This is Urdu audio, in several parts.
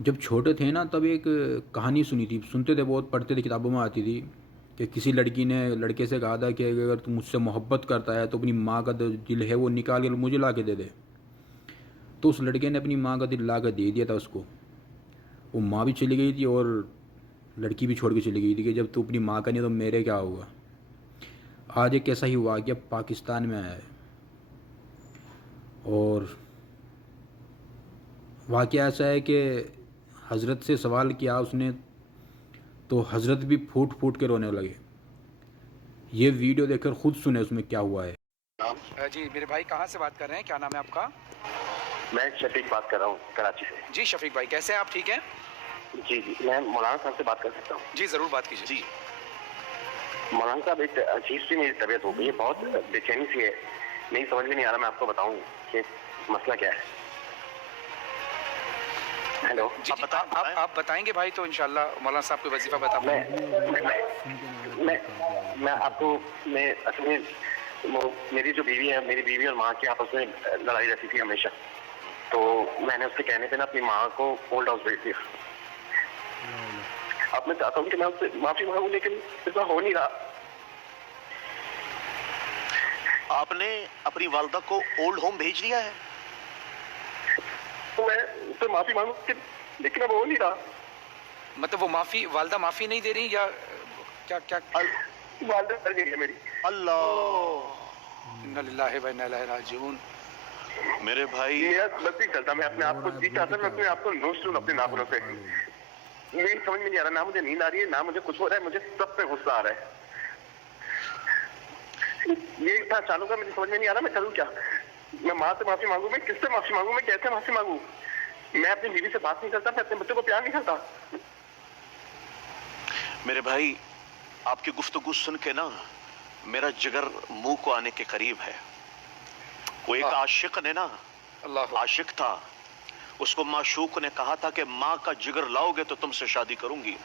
جب چھوٹے تھے نا تب ایک کہانی سنی تھی، سنتے تھے بہت، پڑھتے تھے، کتابوں میں آتی تھی کہ کسی لڑکی نے لڑکے سے کہا تھا کہ اگر تم مجھ سے محبت کرتا ہے تو اپنی ماں کا دل ہے وہ نکال کے مجھے لا کے دے دے. تو اس لڑکے نے اپنی ماں کا دل لا کے دے دیا تھا اس کو. وہ ماں بھی چلی گئی تھی اور لڑکی بھی چھوڑ کے چلی گئی تھی کہ جب تو اپنی ماں کا نہیں تو میرے کیا ہوگا. آج ایک ایسا ہی واقعہ پاکستان میں آیا ہے، اور واقعہ ایسا ہے کہ حضرت سے سوال کیا اس نے تو حضرت بھی پھوٹ پھوٹ کے رونے لگے. یہ ویڈیو دیکھ کر خود سنیں اس میں کیا ہوا ہے. جی میرے بھائی کہاں سے بات کر رہے ہیں، کیا نام ہے آپ کا؟ میں شفیق بات کر رہا ہوں کراچی سے. جی شفیق بھائی کیسے ہیں آپ، ٹھیک ہیں؟ جی میں مولانا صاحب سے بات کر سکتا ہوں؟ جی ضرور بات کیجیے. جی مولانا صاحب، ایک عجیب سی میری طبیعت ہو گئی ہے، بہت بے چینی سی ہے، نہیں سمجھ میں نہیں آ رہا میں آپ کو بتاؤں کہ مسئلہ کیا ہے. ہیلو. جی آپ بتائیں گے بھائی تو انشاءاللہ مولانا صاحب کو وظیفہ بتا پائیں گے. میں آپ کو اصل میں میری جو بیوی ہے، میری بیوی اور ماں کی آپس میں لڑائی رہتی تھی ہمیشہ، تو میں نے اس کے کہنے پہ نا اپنی ماں کو اولڈ ہاؤس بھیج دیا. اب میں چاہتا ہوں کہ میں اس سے معافی مانگوں لیکن ایسا ہو نہیں رہا. آپ نے اپنی والدہ کو اولڈ ہوم بھیج دیا ہے؟ تو میں اس سے معافی مانگوں لیکن اب ہو نہیں رہا. مطلب وہ والدہ معافی نہیں دے رہی یا کیا؟ والدہ مر گئی ہے میری. اللہ انا للہ و انا الیہ راجعون. میرے بھائی یہ بس نہیں چلتا، میں اپنے آپ کو جیتا تھا، میں اپنے آپ کو نوچ لوں اپنے ناخنوں سے. میری سمجھ میں نہیں آ رہا، نہ مجھے نیند آ رہی ہے، نہ مجھے کچھ ہو رہا ہے، مجھے سب پہ غصہ آ رہا ہے. یہ اتنا چالو کا مجھے سمجھ میں نہیں آ رہا میں کروں کیا. میں ماں سے معافی مانگوں، میں کس سے معافی مانگوں، میں کیسے معافی مانگوں. میں اپنی بیوی سے بات نہیں کرتا، میں اپنے بچوں کو پیار نہیں کرتا. میرے بھائی آپ کی گفتگو سن کے نا میرا جگر منہ کو آنے کے قریب ہے. وہ ایک عاشق نے نا، عاشق تھا، اس کو معشوق نے کہا تھا کہ ماں کا جگر لاؤ گے تو تم سے شادی کروں گی.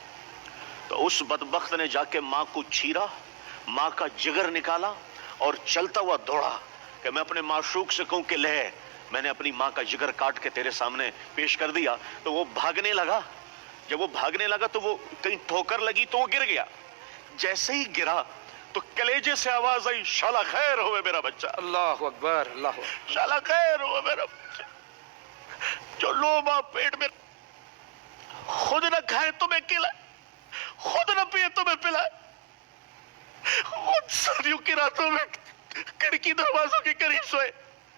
تو اس بدبخت نے جا کے ماں کو چیرا، ماں کا جگر نکالا اور چلتا ہوا دوڑا کہ میں اپنے معشوق سے کہوں کہ لے میں نے اپنی ماں کا جگر کاٹ کے تیرے سامنے پیش کر دیا. تو وہ بھاگنے لگا. جب وہ بھاگنے لگا تو وہ کہیں ٹھوکر لگی تو وہ گر گیا. جیسے ہی گرا تو کلیجے سے آواز آئی، شالا خیر ہوئے میرا بچہ. اللہ اکبر، اللہ اکبر. شالا خیر ہوئے میرا بچہ. جو لوما پیٹ میں خود نہ کھائے تمہیں کھلائے، خود نہ پیے تمہیں پلائے، خود سردیوں کی راتوں میں کھڑکی دروازوں کے قریب سوئے،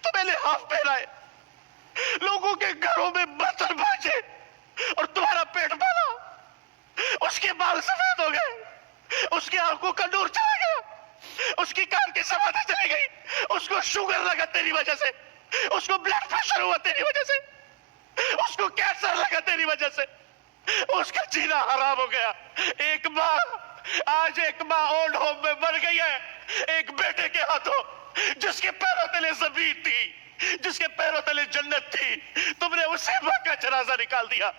تمہیں لحاف پہنائے، لوگوں کے گھروں میں برتن بھاجے اور تمہارا پیٹ پالا. اس کے بال سفید ہو گئے، اس کی آنکھوں کا نور چلا گیا، اس کی کان کی سماعتیں چلی گئی، اس کو شوگر لگا تیری وجہ سے، اس کو بلڈ پریشر ہوا تیری وجہ سے، اس کو کینسر لگا تیری وجہ سے، اس کا جینا حرام ہو گیا. ایک ماں، آج ایک ماں اولڈ ہوم میں مر گئی ہے ایک بیٹے کے ہاتھوں، جس کے پیروں تلے زمین تھی، جس کے پیروں تلے جنت تھی. تم نے اسی ماں کا جنازہ نکال دیا.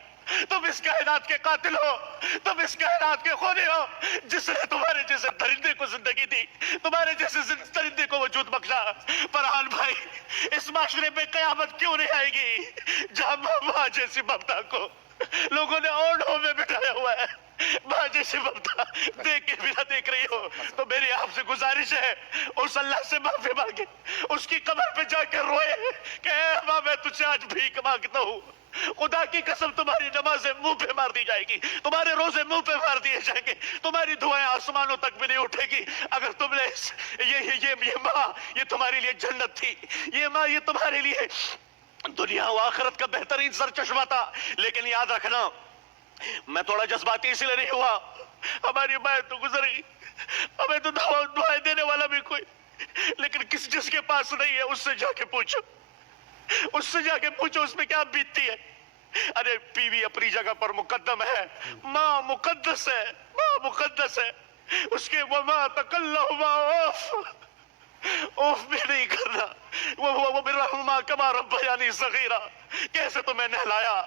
تم اس کائنات کے قاتل ہو، تم اس کائنات کے خونی ہو جس نے تمہارے جیسے درندے کو زندگی دی، تمہارے جیسے درندے کو وجود بخشا. فرحان بھائی، اس معاشرے پہ قیامت کیوں نہیں آئے گی جہاں ماں جیسی ممتا کو لوگوں نے اولڈ ہوم میں بٹھایا ہوا ہے؟ ماں جیسی ممتا دیکھ کے بھی نہ دیکھ رہی ہو تو میری آپ سے گزارش ہے اس اللہ سے معافی مانگے، اس کی قبر پہ جا کے روئے کہ اے ماں میں تجھ سے آج بھیک مانگتا ہوں. خدا کی قسم تمہاری نمازیں منہ پہ مار دی جائے گی، تمہارے روزے منہ پہ مار دیے جائیں گے، تمہاری دعائیں آسمانوں تک بھی نہیں اٹھے گی اگر تم نے یہ ماں یہ تمہارے لیے جنت تھی، یہ ماں یہ تمہارے لیے دنیا و آخرت کا بہترین سرچشمہ تھا. لیکن یاد رکھنا، میں تھوڑا جذباتی اس لیے نہیں ہوا، ہماری ماں تو گزر گئی، ہمیں تو دعائیں دینے والا بھی کوئی، لیکن جس کے پاس نہیں ہے اس سے جا کے پوچھو، اس سے جا کے پوچھو اس میں کیا بیتتی ہے. ارے بیوی اپنی جگہ پر مقدم ہے، ماں مقدس ہے، ماں مقدس ہے. اس کے وما تکلہما اوف بھی نہیں کرنا. وہ برحما کما ربیانی صغیرہ، کیسے تمہیں نہلایا،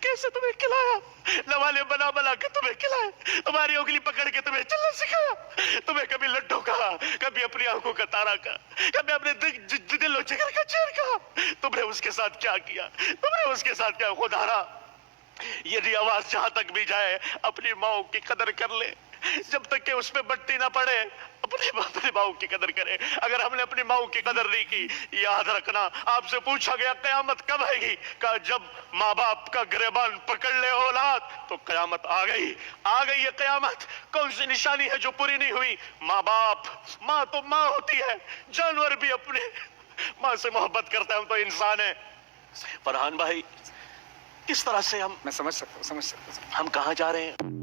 کیسے تمہیں کھلایا، نوالے بنا بنا کے تمہیں کھلائے، تمہاری انگلی پکڑ کے تمہیں چلنا سکھایا، تمہیں کبھی لڈو کہا، کبھی اپنی آنکھوں کا تارا کہا، کبھی اپنے دل و جگر کا چیر کہا. تم نے اس کے ساتھ کیا کیا، تم نے اس کے ساتھ کیا. خدارا یہ آواز جہاں تک بھی جائے اپنی ماں کی قدر کر لے, جب تک کہ اس پہ بٹی نہ پڑے اپنی ماں کی قدر کرے. اگر ہم نے اپنی ماں کی قدر نہیں کی, یاد رکھنا آپ سے پوچھا گیا قیامت کب آئے گی, کہا جب ماں باپ کا گریبان پکڑ لے اولاد تو قیامت آ گئی ہے قیامت. کون سی نشانی ہے جو پوری نہیں ہوئی؟ ماں باپ. ماں تو ماں ہوتی ہے, جانور بھی اپنے ماں سے محبت کرتا ہے, ہم تو انسان ہیں. فرحان بھائی کس طرح سے میں سمجھ سکتا ہوں ہم کہاں جا رہے ہیں؟